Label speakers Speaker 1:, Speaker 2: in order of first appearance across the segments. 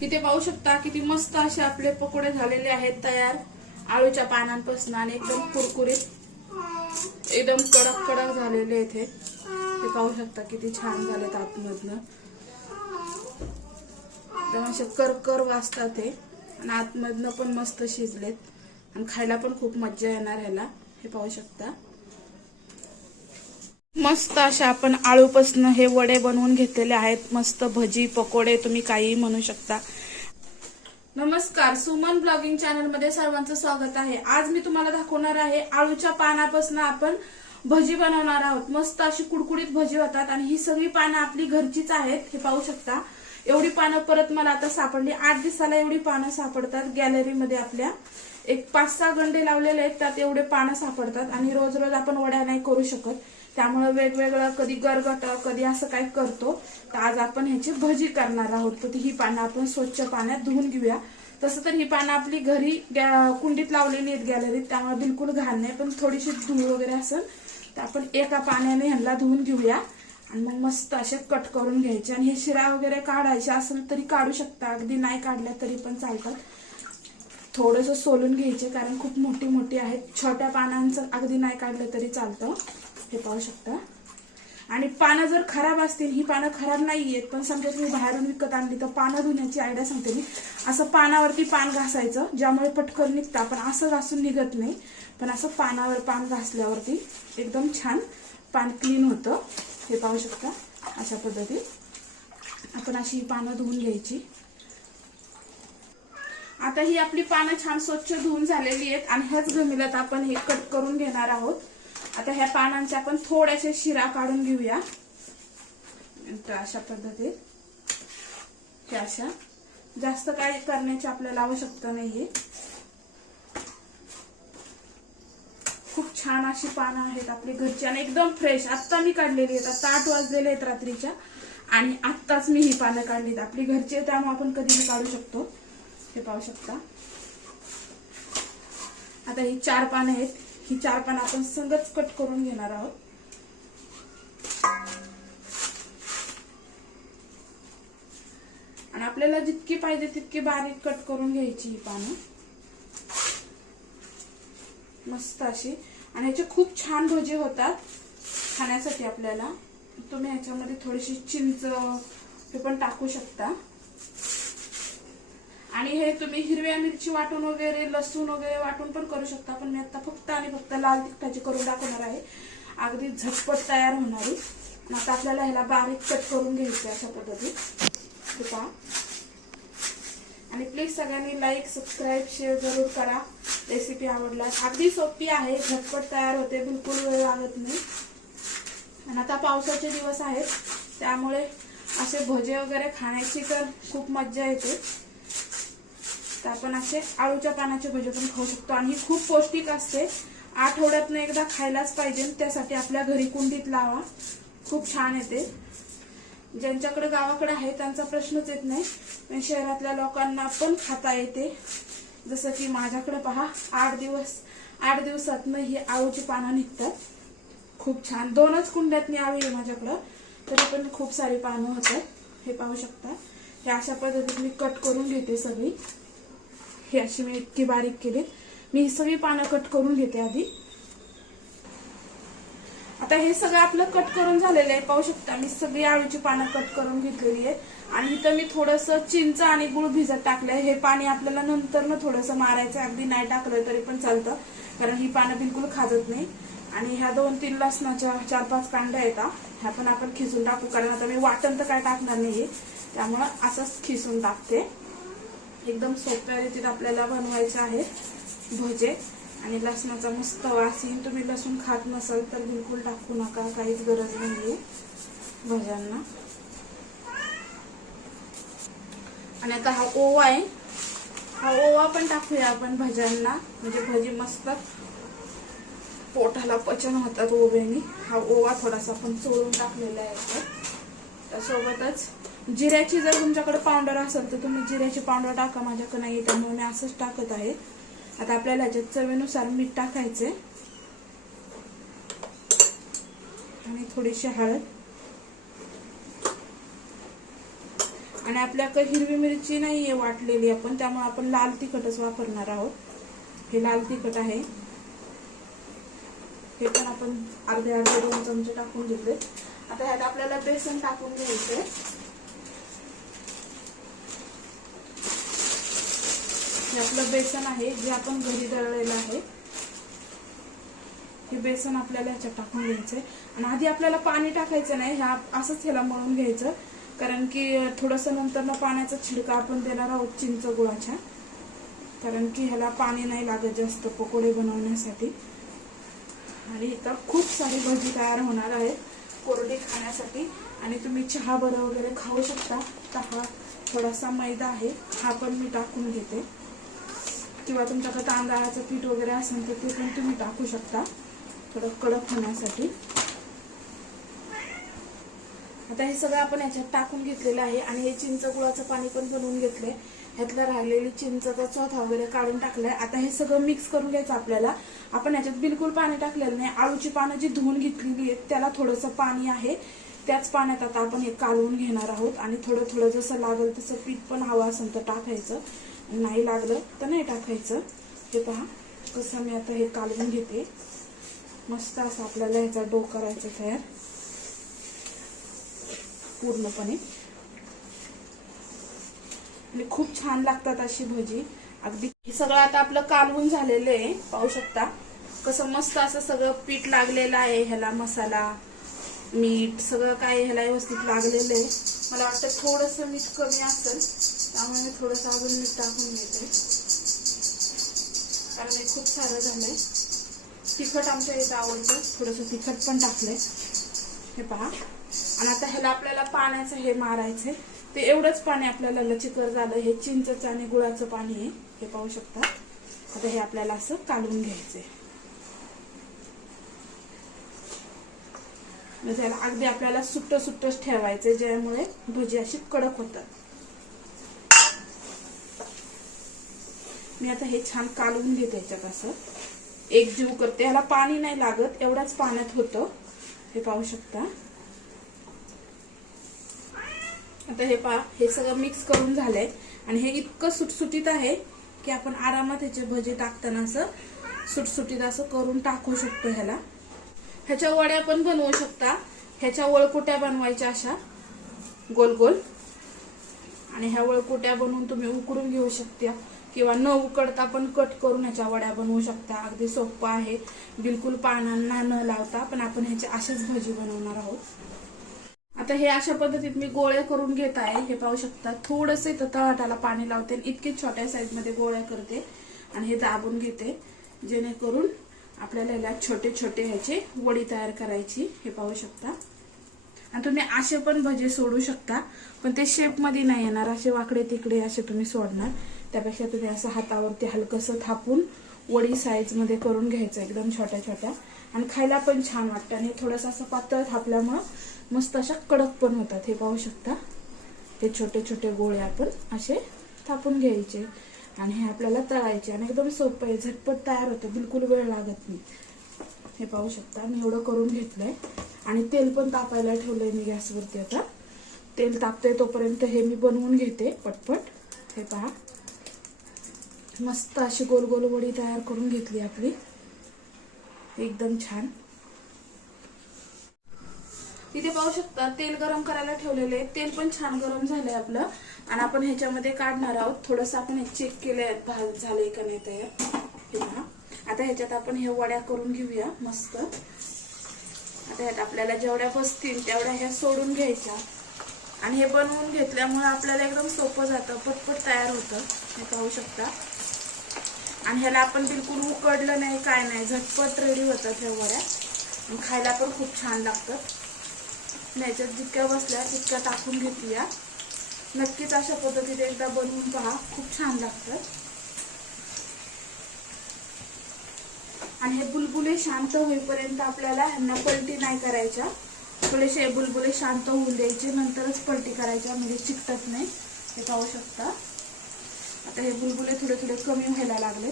Speaker 1: तिथे पाहू शकता किती मस्त असे आपले पकोडे झालेले आहेत तयार. आळूच्या पानांपासून आणि एकदम कुरकुरीत एकदम कडक कडक झालेले आहेत हे पाहू शकता किती छान झालेत आतमधनं. एकदम असे करकर वाजतात हे. आणि आतमधनं पण मस्त शिजलेत. आणि खायला पण खूप मज्जा येणार ह्याला. हे पाहू शकता. मस्त अशा आपण आळूपासनं हे वडे बनवून घेतलेले आहेत. मस्त भजी पकोडे तुम्ही काहीही म्हणू शकता. नमस्कार सुमन ब्लॉगिंग चॅनलमध्ये सर्वांचं स्वागत आहे. आज मी तुम्हाला दाखवणार आहे आळूच्या पानापासून आपण भजी बनवणार आहोत. मस्त अशी कुडकुडीत भजी होतात आणि ही सगळी पानं आपली घरचीच आहेत हे पाहू शकता. एवढी पानं परत मला आता सापडली. आठ दिवसाला एवढी पानं सापडतात. गॅलरीमध्ये आपल्या एक पाच सहा गंडे लावलेले आहेत त्यात एवढे पानं सापडतात आणि रोज रोज आपण वड्या नाही करू शकत. त्यामुळं वेगवेगळं कधी गरगट कधी असं काही करतो तर आज आपण ह्याची भजी करणार आहोत. तर ही पानं आपण स्वच्छ पाण्यात धुवून घेऊया. तसं तर ही पानं आपली घरी गॅ- कुंडीत लावलेली आहेत गॅलरीत त्यामुळे बिलकुल घाण नाही पण थोडीशी धूळ वगैरे असेल तर आपण एका पाण्याने ह्यांना धुवून घेऊया. आणि मग मस्त असे कट करून घ्यायचे. आणि हे शिरा वगैरे काढायचे असेल तरी काढू शकता. अगदी नाही काढल्या तरी पण चालतात. थोडंसं सोलून घ्यायचे कारण खूप मोठी मोठी आहेत. छोट्या पानांचं अगदी नाही काढलं तरी चालतं. हे पाहू शकता. आणि पानं जर खराब असतील ही पानं खराब नाही आहेत पण समजा तुम्ही बाहेरून विकत आणली तर पानं धुण्याची आयडिया सांगते मी. असं पानावरती पान घासायचं ज्यामुळे पटकन निघतं. पण असं घासून निघत नाही. पण असं पानावर पान घासल्यावरती एकदम छान पान क्लीन होतं. हे पाहू शकता अशा पद्धतीत. आपण अशी ही पानं धुवून घ्यायची. आता ही आपली पानं छान स्वच्छ धुवून झालेली आहेत. आणि ह्याच गमिलात आपण हे कट करून घेणार आहोत. आता ह्या पानांचे आपण थोड्याशा शिरा काढून घेऊया. तर अशा पद्धतीत. ह्या अशा. जास्त काय करण्याची आपल्याला आवश्यकता नाहीये. खूप छान अशी पानं आहेत आपली घरची आणि एकदम फ्रेश आत्ता मी काढलेली आहेत. आता आठ वाजलेले आहेत रात्रीच्या. आणि आत्ताच मी ही पानं काढलीत. आपली घरची त्यामुळे आपण कधीही काढू शकतो. हे पाहू शकता. आता ही चार पानं आहेत. ही चार पानं आपण संगच कट करून घेणार आहोत. आणि आपल्याला जितकी पाहिजे तितकी बारीक कट करून घ्यायची ही पानं. मस्त अशी. आणि ह्याचे खूप छान भजी होतात खाण्यासाठी आपल्याला. तुम्ही ह्याच्यामध्ये थोडीशी चिंच हे पण टाकू शकता. आणि हे तुम्ही हिरव्या मिरची वाटून वगैरे लसूण वगैरे वाटून पण करू शकता. पण मी आता फक्त आणि फक्त लाल तिखटाची करून दाखवणार आहे. अगदी झटपट तयार होणारी आता आपल्याला ह्याला बारीक कट करून घ्यायचं अशा पद्धतीत. पहा. आणि प्लीज सगळ्यांनी लाईक सबस्क्राईब शेअर जरूर करा. रेसिपी आवडल्यास अगदी सोपी आहे. झटपट तयार होते. बिलकुल वेळ लागत नाही. आणि आता पावसाचे दिवस आहेत. त्यामुळे असे भजे वगैरे खाण्याची तर खूप मज्जा येते. तर आपण असे आळूच्या पानाचे भजे पण खाऊ शकतो. आणि ही खूप पौष्टिक असते. आठवड्यातनं एकदा खायलाच पाहिजे. त्यासाठी आपल्या घरी कुंडीत लावा. खूप छान येते. ज्यांच्याकडे गावाकडे आहे त्यांचा प्रश्नच येत नाही. पण शहरातल्या लोकांना पण खाता येते. जसं की माझ्याकडे पहा आठ दिवस आठ दिवसातनं ही आळूची पानं निघतात. खूप छान. दोनच कुंड्यातनी आळू आहे माझ्याकडं. तरी पण खूप सारी पानं होतात. हे पाहू शकता. हे अशा पद्धतीत मी कट करून घेते सगळी. हे अशी मी इतकी बारीक केली मी ही सगळी पानं कट करून घेते आधी. आता हे सगळं आपलं कट करून झालेलं आहे. पाहू शकता मी सगळी आळूची पानं कट करून घेतलेली आहे. आणि इथं मी थोडस चिंच आणि गुळ भिजत टाकलंय हे पाणी आपल्याला नंतर ना थोडस मारायचं अगदी नाही टाकलं तरी पण चालतं. कारण ही पानं बिलकुल खाजत नाही. आणि ह्या दोन तीन लसणाच्या चार पाच कांड्या येतात ह्या पण आपण खिसून टाकू. कारण आता मी वाटण तर काय टाकणार नाहीये. त्यामुळं असंच खिसून टाकते. एकदम सोप्या रीतीत आपल्याला बनवायचं आहे भजे. आणि लसणाचा मस्त वास येईल. तुम्ही लसूण खात नसाल तर बिलकुल टाकू नका. काहीच गरज नाहीये भज्यांना. आणि आता हा ओवा आहे. हा ओवा पण टाकूया आपण भज्यांना. म्हणजे भजी मस्त पोटाला पचन होतात ओव्याने. हा ओवा थोडासा आपण चोळून टाकलेला आहे त्यासोबतच जिऱ्याची जर तुमच्याकडे पावडर असेल तर तुम्ही जिऱ्याची पावडर टाका माझ्याकडे नाही त्यामुळे मी असंच टाकत आहे. आता आपल्याला ह्याच्यात चवीनुसार मीठ टाकायचे आणि थोडीशी हळद. आणि आपल्याकडे हिरवी मिरची नाही आहे वाटलेली आपण त्यामुळे आपण लाल तिखटच वापरणार आहोत. हे लाल तिखट आहे. हे पण आपण अर्धे अर्धे दोन चमचे टाकून घेतले. आता ह्यात आपल्याला बेसन टाकून घ्यायचंय. हे आपलं बेसन आहे जे आपण घरी दळलेलं आहे हे बेसन आपल्याला ह्याच्यात टाकून घ्यायचंय. आणि आधी आपल्याला पाणी टाकायचं नाही ह्या असंच ह्याला मळून घ्यायचं. कारण की थोडस नंतर ना पाण्याचा छिडका आपण देणार आहोत चिंच गुळाच्या. कारण की ह्याला पाणी नाही लागत जास्त पकोडे बनवण्यासाठी. आणि इथं खूप सारी भजी तयार होणार आहे कोरडी खाण्यासाठी. आणि तुम्ही चहा बरं वगैरे खाऊ शकता. तर हा थोडासा मैदा आहे हा पण मी टाकून घेते. किंवा तुमच्याकडे तांदळाचं पीठ वगैरे असेल तर ते पण तुम्ही टाकू शकता. थोडं कडक होण्यासाठी. आता हे सगळं आपण याच्यात टाकून घेतलेलं आहे आणि हे चिंच गुळाचं पाणी पण बनवून घेतलंय. ह्यातलं राहिलेली चिंचचा चोथा वगैरे काढून टाकलाय. आता हे सगळं मिक्स करून घ्यायचं आपल्याला. आपण याच्यात बिलकुल पाणी टाकलेलं नाही. आळूची पानं जी धुवून घेतलेली आहेत त्याला थोडंसं पाणी आहे. त्याच पाण्यात आता आपण हे कालवून घेणार आहोत आणि थोडं थोडं जसं लागेल तसं पीठ पण हवं असेल तर टाकायचं. नाही लागलं तर नाही टाकायचं. हे पहा कसं मी आता हे कालवून घेते. मस्त असं आपल्याला ह्याचा डो करायचा तयार. पूर्णपणे. आणि खूप छान लागतात अशी भजी. अगदी हे सगळं आता आपलं कालवून झालेलं आहे पाहू शकता. कसं मस्त असं सगळं पीठ लागलेलं आहे ह्याला मसाला. मीठ सगळं काय ह्याला व्यवस्थित लागलेलं आहे. मला वाटतं थोडंसं मीठ कमी असेल त्यामुळे मी थोडंसं अजून मीठ टाकून घेते. कारण हे खूप सारं झालंय. तिखट आमच्या इथं आवडतं. थोडंसं तिखट पण टाकलंय. हे पहा. आणि आता ह्याला आपल्याला पाण्याचं हे मारायचंय. ते एवढंच पाणी आपल्याला लचिकर झालं. हे चिंचचं आणि गुळाचं पाणी आहे. हे पाहू शकता. आता हे आपल्याला असं काढून घ्यायचंय. म्हणजे याला अगदी आपल्याला सुट्ट सुट्टच ठेवायचंय ज्यामुळे भजी अशी कडक होतात. मी आता हे छान कालवून घेते याच्यात असं. एक जीव करते. ह्याला पाणी नाही लागत एवढाच पाण्यात होतं. हे पाहू शकता. आता हे पा हे सगळं मिक्स करून झालंय. आणि हे इतकं सुटसुटीत आहे की आपण आरामात ह्याचे भजी टाकताना असं सुटसुटीत असं करून टाकू शकतो ह्याला. ह्याच्या वड्या पण बनवू शकता. ह्याच्या वळकुट्या बनवायच्या अशा. गोल गोल. आणि ह्या वळकुट्या बनवून तुम्ही उकडून घेऊ शकता. किंवा न उकडता पण कट करून ह्याच्या वड्या बनवू शकता. अगदी सोपं आहे. बिलकुल पानांना न लावता पण आपण ह्याच्या अशाच भजी बनवणार आहोत. आता हे अशा पद्धतीत मी गोळ्या करून घेत आहे. हे पाहू शकता थोडंसं इथं तळाटाला पाणी लावते आणि इतके छोट्या साईजमध्ये गोळ्या करते. आणि हे दाबून घेते. जेणेकरून आपल्याला याला छोटे छोटे ह्याचे वडी तयार करायची हे पाहू शकता. आणि तुम्ही असे पण भजे सोडू शकता पण ते शेपमध्ये नाही येणार. असे वाकडे तिकडे असे तुम्ही सोडणार. त्यापेक्षा तुम्ही असं हातावरती हलकंसं थापून वडी साईजमध्ये करून घ्यायचं एकदम छोट्या छोट्या. आणि खायला पण छान वाटतं. आणि थोडंसं असं पातळ थापल्यामुळं मस्त अशा कडक पण होतात हे पाहू शकता. हे छोटे छोटे गोळे आपण असे थापून घ्यायचे. आणि हे आपल्याला तळायचे. आणि एकदम सोपं आहे. झटपट तयार होतं. बिलकुल वेळ लागत नाही. हे पाहू शकता. मी एवढं करून घेतलंय. आणि तेल पण तापायला ठेवलंय मी गॅसवरती आता. तेल तापतंय तोपर्यंत हे मी बनवून घेते पटपट. हे पहा. मस्त अशी गोल गोल वडी तयार करून घेतली आपली. एकदम छान. इथे पाहू शकता तेल गरम करायला ठेवलेले तेल पण छान गरम झालंय आपलं. आणि आपण ह्याच्यामध्ये काढणार आहोत. थोडस आपण हे चेक केलंय. भाज झालंय का नाही तयार किंवा आता ह्याच्यात आपण हे वड्या करून घेऊया. मस्त. आता ह्यात आपल्याला जेवढ्या बसतील तेवढ्या ह्या सोडून घ्यायच्या. आणि हे बनवून घेतल्यामुळे आपल्याला एकदम सोपं जातं. पटपट तयार होतं. हे पाहू शकता. आणि ह्याला आपण बिलकुल उकडलं नाही काय नाही. झटपट रेडी होतात ह्या वड्या. खायला पण खूप छान लागतात. याच्यात जितक्या बसल्या तितक्या टाकून घेतल्या. नक्कीच अशा पद्धतीने एकदा बनवून पहा. खूप छान लागतात. आणि हे बुलबुले शांत होईपर्यंत आपल्याला ह्यांना पलटी नाही करायच्या. थोडेसे हे बुलबुले शांत होऊन द्यायचे. नंतरच पलटी करायच्या. म्हणजे चिकटत नाही. हे पाहू शकता. आता हे बुलबुले थोडे थोडे कमी व्हायला लागले.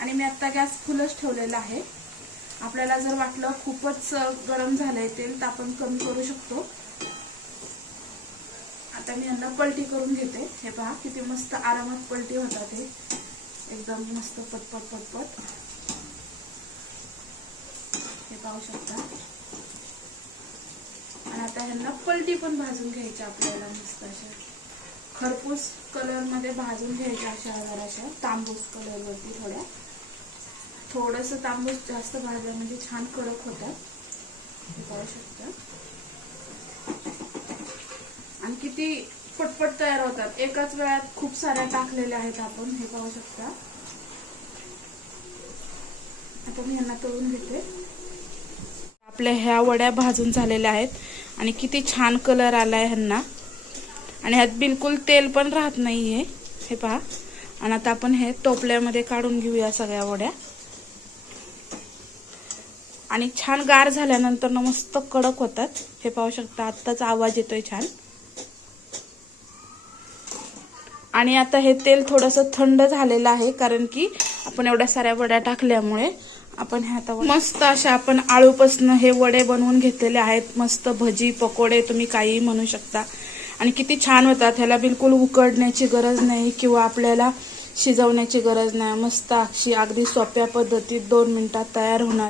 Speaker 1: आणि मी आता गॅस फुलच ठेवलेला आहे. आपल्याला जर वाटलं खूपच गरम झालंय तेल तर आपण कमी करू शकतो. आता मी यांना पलटी करून घेते. हे पहा किती मस्त आरामात पलटी होतात हे. एकदम मस्त पटपट पटपट. हे पाहू शकता. आणि आता ह्यांना पलटी पण भाजून घ्यायची आपल्याला मस्त अशा. खरपूस कलरमध्ये भाजून घ्यायच्या अशा जराशा. तांबूस कलर वरती थोड्या. थोडस तांबूस जास्त भाजलं म्हणजे छान कडक होतात. पाहू शकता. आणि किती पटपट तयार होतात. एकाच वेळात खूप साऱ्या टाकलेल्या आहेत आपण. हे पाहू शकता. आता मी यांना तळून घेते. आपल्या ह्या वड्या भाजून झालेल्या आहेत. आणि किती छान कलर आला आहे ह्यांना. आणि ह्यात बिलकुल तेल पण राहत नाही आहे हे पहा. आणि आता आपण हे टोपल्यामध्ये काढून घेऊया सगळ्या वड्या. आणि छान गार झाल्यानंतर ना मस्त कडक होतात. हे पाहू शकता आत्ताच आवाज येतोय छान. आणि आता हे तेल थोडंसं थंड झालेलं आहे कारण की आपण एवढ्या साऱ्या वड्या टाकल्यामुळे आपण हे आता मस्त अशा आपण आळूपासनं हे वडे बनवून घेतलेले आहेत. मस्त भजी पकोडे तुम्ही काहीही म्हणू शकता. आणि किती छान होतात. ह्याला बिलकुल उकडण्याची गरज नाही किंवा आपल्याला शिजवण्याची गरज नाही. मस्त अक्षी अगदी सोप्या पद्धतीत दोन मिनिटात तयार होणार.